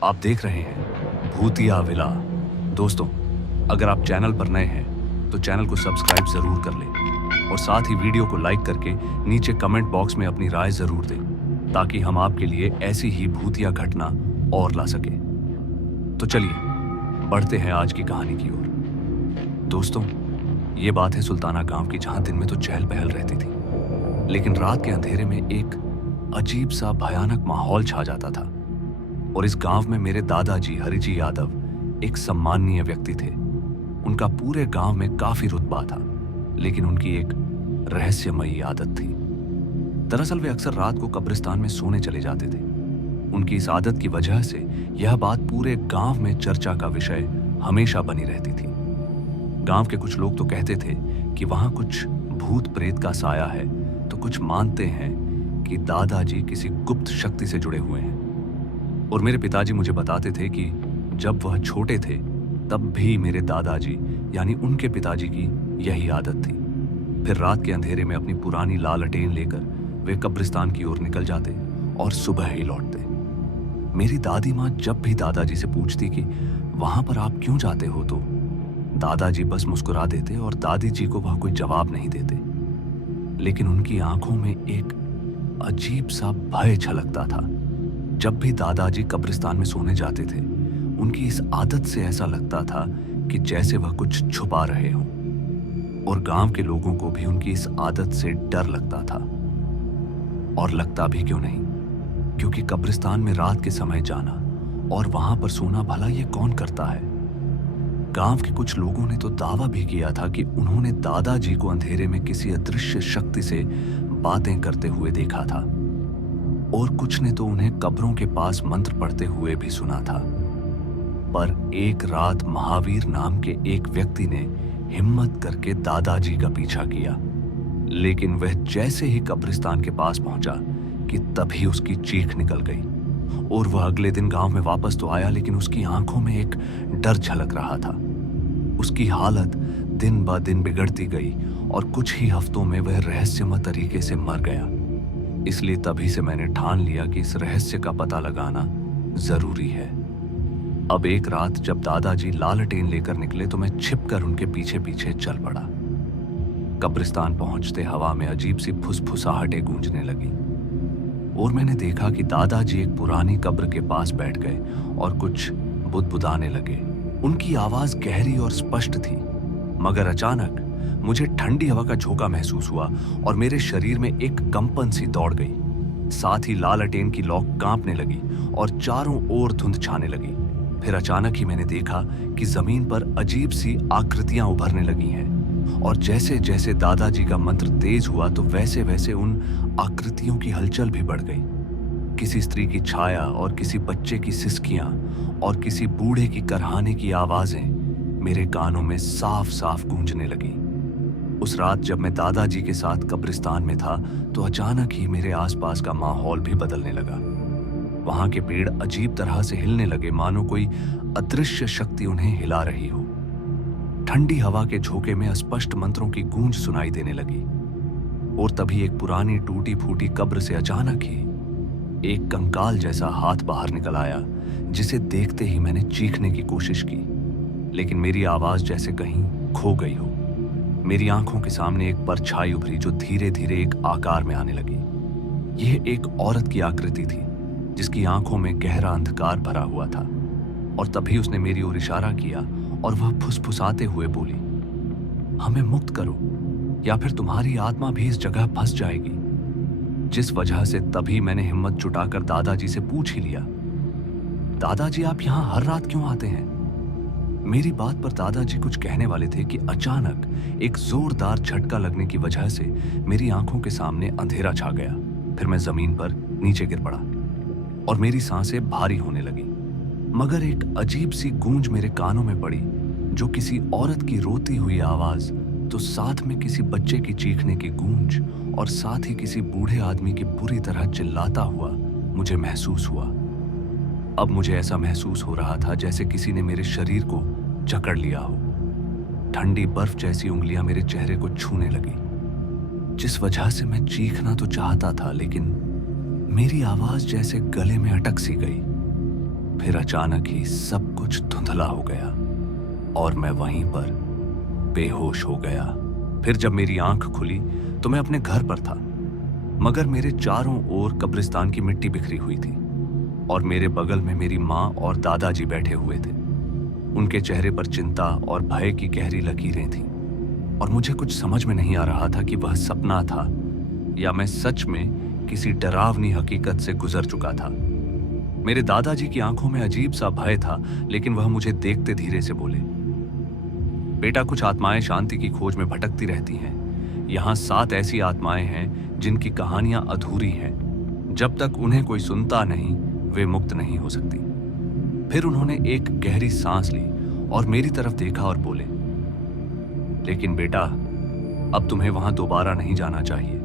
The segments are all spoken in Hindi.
आप देख रहे हैं भूतिया विला। दोस्तों, अगर आप चैनल पर नए हैं तो चैनल को सब्सक्राइब जरूर कर लें और साथ ही वीडियो को लाइक करके नीचे कमेंट बॉक्स में अपनी राय जरूर दें ताकि हम आपके लिए ऐसी ही भूतिया घटना और ला सके। तो चलिए बढ़ते हैं आज की कहानी की ओर। दोस्तों, ये बात है सुल्ताना गांव की, जहां दिन में तो चहल पहल रहती थी, लेकिन रात के अंधेरे में एक अजीब सा भयानक माहौल छा जाता था। और इस गांव में मेरे दादाजी हरिजी यादव एक सम्माननीय व्यक्ति थे। उनका पूरे गांव में काफी रुतबा था, लेकिन उनकी एक रहस्यमयी आदत थी। दरअसल वे अक्सर रात को कब्रिस्तान में सोने चले जाते थे। उनकी इस आदत की वजह से यह बात पूरे गांव में चर्चा का विषय हमेशा बनी रहती थी। गांव के कुछ लोग तो कहते थे कि वहां कुछ भूत प्रेत का साया है, तो कुछ मानते हैं कि दादाजी किसी गुप्त शक्ति से जुड़े हुए हैं। और मेरे पिताजी मुझे बताते थे कि जब वह छोटे थे तब भी मेरे दादाजी यानी उनके पिताजी की यही आदत थी। फिर रात के अंधेरे में अपनी पुरानी लालटेन लेकर वे कब्रिस्तान की ओर निकल जाते और सुबह ही लौटते। मेरी दादी माँ जब भी दादाजी से पूछती कि वहां पर आप क्यों जाते हो, तो दादाजी बस मुस्कुरा देते और दादी जी को वह कोई जवाब नहीं देते। लेकिन उनकी आंखों में एक अजीब सा भय छलकता था। जब भी दादाजी कब्रिस्तान में सोने जाते थे, उनकी इस आदत से ऐसा लगता था कि जैसे वह कुछ छुपा रहे हों। और गांव के लोगों को भी उनकी इस आदत से डर लगता था। और लगता भी क्यों नहीं, क्योंकि कब्रिस्तान में रात के समय जाना और वहां पर सोना भला ये कौन करता है। गांव के कुछ लोगों ने तो दावा भी किया था कि उन्होंने दादाजी को अंधेरे में किसी अदृश्य शक्ति से बातें करते हुए देखा था। और कुछ ने तो उन्हें कब्रों के पास मंत्र पढ़ते हुए भी सुना था। पर एक रात महावीर नाम के एक व्यक्ति ने हिम्मत करके दादाजी का पीछा किया, लेकिन वह जैसे ही कब्रिस्तान के पास पहुंचा कि तभी उसकी चीख निकल गई। और वह अगले दिन गांव में वापस तो आया, लेकिन उसकी आंखों में एक डर झलक रहा था। उसकी हालत दिन ब दिन बिगड़ती गई और कुछ ही हफ्तों में वह रहस्यमय तरीके से मर गया। इसलिए तभी से मैंने ठान लिया कि इस रहस्य का पता लगाना जरूरी है। अब एक रात जब दादाजी लालटेन लेकर निकले तो मैं छिपकर उनके पीछे पीछे चल पड़ा। कब्रिस्तान पहुंचते हवा में अजीब सी फुसफुसाहटें गूंजने लगी और मैंने देखा कि दादाजी एक पुरानी कब्र के पास बैठ गए और कुछ बुदबुदाने लगे। उनकी आवाज गहरी और स्पष्ट थी, मगर अचानक मुझे ठंडी हवा का झोंका महसूस हुआ और मेरे शरीर में एक कंपन सी दौड़ गई। साथ ही लालटेन की लौ कांपने लगी और चारों ओर धुंध छाने लगी। फिर अचानक ही मैंने देखा कि जमीन पर अजीब सी आकृतियां उभरने लगी हैं। और जैसे जैसे दादाजी का मंत्र तेज हुआ तो वैसे वैसे उन आकृतियों की हलचल भी बढ़ गई। किसी स्त्री की छाया और किसी बच्चे की सिसकियां और किसी बूढ़े की करहाने की आवाजें मेरे कानों में साफ साफ गूंजने लगी। उस रात जब मैं दादाजी के साथ कब्रिस्तान में था तो अचानक ही मेरे आसपास का माहौल भी बदलने लगा। वहां के पेड़ अजीब तरह से हिलने लगे, मानो कोई अदृश्य शक्ति उन्हें हिला रही हो। ठंडी हवा के झोंके में अस्पष्ट मंत्रों की गूंज सुनाई देने लगी। और तभी एक पुरानी टूटी फूटी कब्र से अचानक ही एक कंकाल जैसा हाथ बाहर निकल आया, जिसे देखते ही मैंने चीखने की कोशिश की, लेकिन मेरी आवाज जैसे कहीं खो गई हो। मेरी आंखों के सामने एक परछाई उभरी जो धीरे धीरे एक आकार में आने लगी। यह एक औरत की आकृति थी, जिसकी आंखों में गहरा अंधकार भरा हुआ था। और तभी उसने मेरी ओर इशारा किया और वह फुसफुसाते हुए बोली, हमें मुक्त करो या फिर तुम्हारी आत्मा भी इस जगह फंस जाएगी। जिस वजह से तभी मैंने हिम्मत जुटाकर दादाजी से पूछ ही लिया, दादाजी आप यहां हर रात क्यों आते हैं? मेरी बात पर दादाजी कुछ कहने वाले थे कि अचानक एक जोरदार झटका लगने की वजह से मेरी आंखों के सामने अंधेरा छा गया। फिर मैं जमीन पर नीचे गिर पड़ा और मेरी सांसें भारी होने लगी। मगर एक अजीब सी गूंज मेरे कानों में पड़ी, जो किसी औरत की रोती हुई आवाज, तो साथ में किसी बच्चे की चीखने की गूंज और साथ ही किसी बूढ़े आदमी की बुरी तरह चिल्लाता हुआ मुझे महसूस हुआ। अब मुझे ऐसा महसूस हो रहा था जैसे किसी ने मेरे शरीर को जकड़ लिया हो। ठंडी बर्फ जैसी उंगलियां मेरे चेहरे को छूने लगी, जिस वजह से मैं चीखना तो चाहता था, लेकिन मेरी आवाज जैसे गले में अटक सी गई। फिर अचानक ही सब कुछ धुंधला हो गया और मैं वहीं पर बेहोश हो गया। फिर जब मेरी आंख खुली तो मैं अपने घर पर था, मगर मेरे चारों ओर कब्रिस्तान की मिट्टी बिखरी हुई थी और मेरे बगल में मेरी माँ और दादाजी बैठे हुए थे। उनके चेहरे पर चिंता और भय की गहरी लकीरें थीं और मुझे कुछ समझ में नहीं आ रहा था कि वह सपना था या मैं सच में किसी डरावनी हकीकत से गुजर चुका था। मेरे दादाजी की आंखों में अजीब सा भय था, लेकिन वह मुझे देखते धीरे से बोले, बेटा, कुछ आत्माएं शांति की खोज में भटकती रहती हैं। यहाँ 7 ऐसी आत्माएं हैं जिनकी कहानियां अधूरी हैं। जब तक उन्हें कोई सुनता नहीं, वे मुक्त नहीं हो सकती। फिर उन्होंने एक गहरी सांस ली और मेरी तरफ देखा और बोले, लेकिन बेटा, अब तुम्हें वहां दोबारा नहीं जाना चाहिए।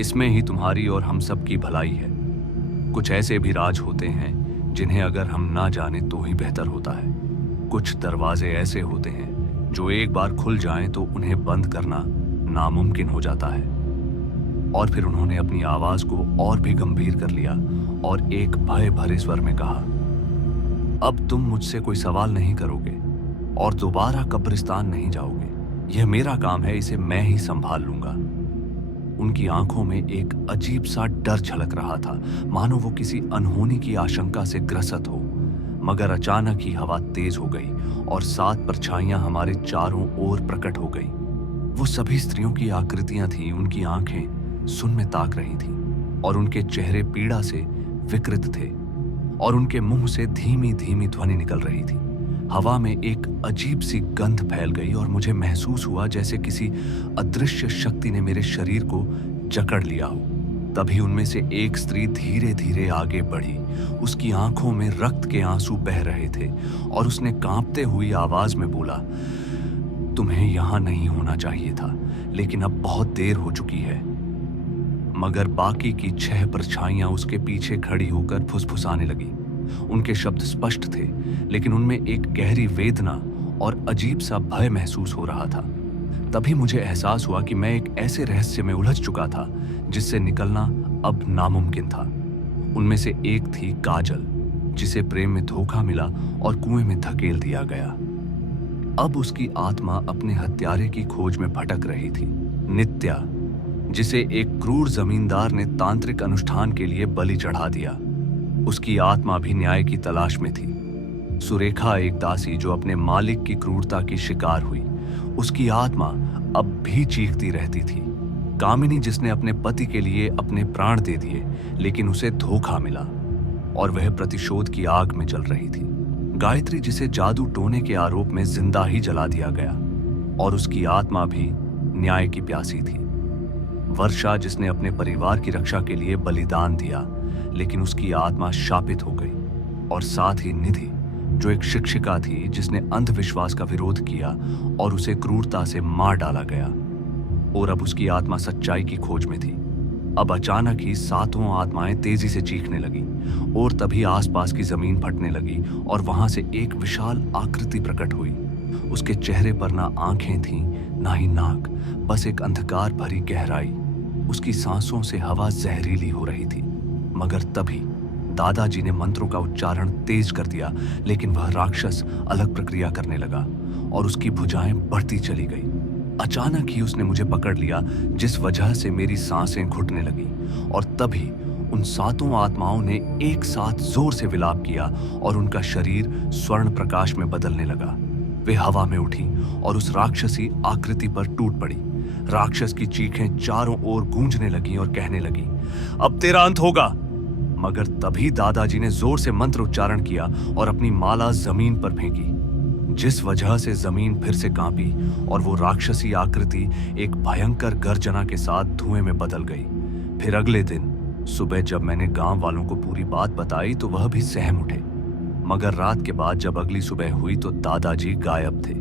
इसमें ही तुम्हारी और हम सब की भलाई है। कुछ ऐसे भी राज होते हैं जिन्हें अगर हम ना जाने तो ही बेहतर होता है। कुछ दरवाजे ऐसे होते हैं जो एक बार खुल जाएं तो उन्हें बंद करना नामुमकिन हो जाता है। और फिर उन्होंने अपनी आवाज को और भी गंभीर कर लिया और एक भय भरे स्वर में कहा, अब तुम मुझसे कोई सवाल नहीं करोगे और दोबारा कब्रिस्तान नहीं जाओगे। यह मेरा काम है, इसे मैं ही संभाल लूंगा। उनकी आंखों में एक अजीब सा डर झलक रहा था, मानो वो किसी अनहोनी की आशंका से ग्रसित हो। मगर अचानक ही हवा तेज हो गई और 7 परछाइयां हमारे चारों ओर प्रकट हो गई। वो सभी स्त्रियों की आकृतियां थीं। उनकी आंखें सुन में ताक रही थीं और उनके चेहरे पीड़ा से विकृत थे और उनके मुंह से धीमी धीमी ध्वनि निकल रही थी। हवा में एक अजीब सी गंध फैल गई और मुझे महसूस हुआ जैसे किसी अदृश्य शक्ति ने मेरे शरीर को जकड़ लिया हो। तभी उनमें से एक स्त्री धीरे धीरे आगे बढ़ी। उसकी आंखों में रक्त के आंसू बह रहे थे और उसने कांपते हुई आवाज में बोला, तुम्हें यहां नहीं होना चाहिए था, लेकिन अब बहुत देर हो चुकी है। मगर बाकी की 6 परछाइयां उसके पीछे खड़ी होकर फुसफुसाने लगी। उनके शब्द स्पष्ट थे, लेकिन उनमें एक गहरी वेदना और अजीब सा भय महसूस हो रहा था। तभी मुझे एहसास हुआ कि मैं एक ऐसे रहस्य में उलझ चुका था जिससे निकलना अब नामुमकिन था। उनमें से एक थी काजल, जिसे प्रेम में धोखा मिला और कुएं में धकेल दिया गया। अब उसकी आत्मा अपने हत्यारे की खोज में भटक रही थी। नित्या, जिसे एक क्रूर जमींदार ने तांत्रिक अनुष्ठान के लिए बलि चढ़ा दिया, उसकी आत्मा भी न्याय की तलाश में थी। सुरेखा, एक दासी जो अपने मालिक की क्रूरता की शिकार हुई, उसकी आत्मा अब भी चीखती रहती थी। कामिनी, जिसने अपने पति के लिए अपने प्राण दे दिए लेकिन उसे धोखा मिला और वह प्रतिशोध की आग में जल रही थी। गायत्री, जिसे जादू टोने के आरोप में जिंदा ही जला दिया गया और उसकी आत्मा भी न्याय की प्यासी थी। वर्षा, जिसने अपने परिवार की रक्षा के लिए बलिदान दिया लेकिन उसकी आत्मा शापित हो गई। और साथ ही निधि, जो एक शिक्षिका थी जिसने अंधविश्वास का विरोध किया और उसे क्रूरता से मार डाला गया और अब उसकी आत्मा सच्चाई की खोज में थी। अब अचानक ही 7 आत्माएं तेजी से चीखने लगी और तभी आसपास की जमीन फटने लगी और वहां से एक विशाल आकृति प्रकट हुई। उसके चेहरे पर ना आंखें थीं, ना ही नाक, बस एक अंधकार भरी गहराई। उसकी सांसों से हवा जहरीली हो रही थी। मगर तभी दादाजी ने मंत्रों का उच्चारण तेज कर दिया, लेकिन वह राक्षस अलग प्रक्रिया करने लगा और उसकी भुजाएं बढ़ती चली गई। अचानक ही उसने मुझे पकड़ लिया, जिस वजह से मेरी सांसें घुटने लगी और तभी उन 7 आत्माओं ने एक साथ जोर से विलाप किया और उनका शरीर स्वर्ण प्रकाश में बदलने लगा। वे हवा में उठी और उस राक्षसी आकृति पर टूट पड़ी। राक्षस की चीखें चारों ओर गूंजने लगी और कहने लगी, अब तेरा अंत होगा। मगर तभी दादाजी ने जोर से मंत्र उच्चारण किया और अपनी माला जमीन पर फेंकी, जिस वजह से जमीन फिर से कांपी और वो राक्षसी आकृति एक भयंकर गर्जना के साथ धुएं में बदल गई। फिर अगले दिन सुबह जब मैंने गांव वालों को पूरी बात बताई तो वह भी सहम उठे। मगर रात के बाद जब अगली सुबह हुई तो दादाजी गायब थे,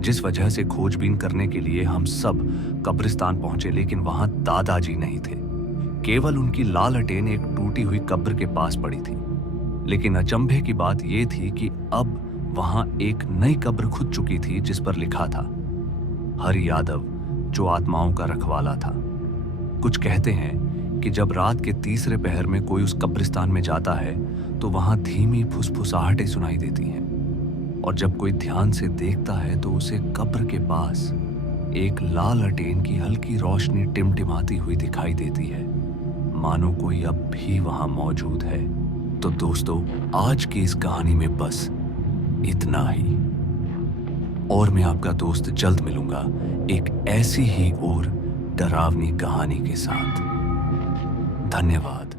जिस वजह से खोजबीन करने के लिए हम सब कब्रिस्तान पहुंचे, लेकिन वहां दादाजी नहीं थे। केवल उनकी लालटेन एक टूटी हुई कब्र के पास पड़ी थी। लेकिन अचंभे की बात यह थी कि अब वहां एक नई कब्र खुद चुकी थी, जिस पर लिखा था, हरि यादव, जो आत्माओं का रखवाला था। कुछ कहते हैं कि जब रात के तीसरे पहर में कोई उस कब्रिस्तान में जाता है तो वहां धीमी फुसफुसाहटें सुनाई देती हैं, और जब कोई ध्यान से देखता है तो उसे कब्र के पास एक लाल लटेन की हल्की रोशनी टिमटिमाती हुई दिखाई देती है, मानो कोई अब भी वहां मौजूद है। तो दोस्तों, आज की इस कहानी में बस इतना ही, और मैं आपका दोस्त जल्द मिलूंगा एक ऐसी ही और डरावनी कहानी के साथ। धन्यवाद।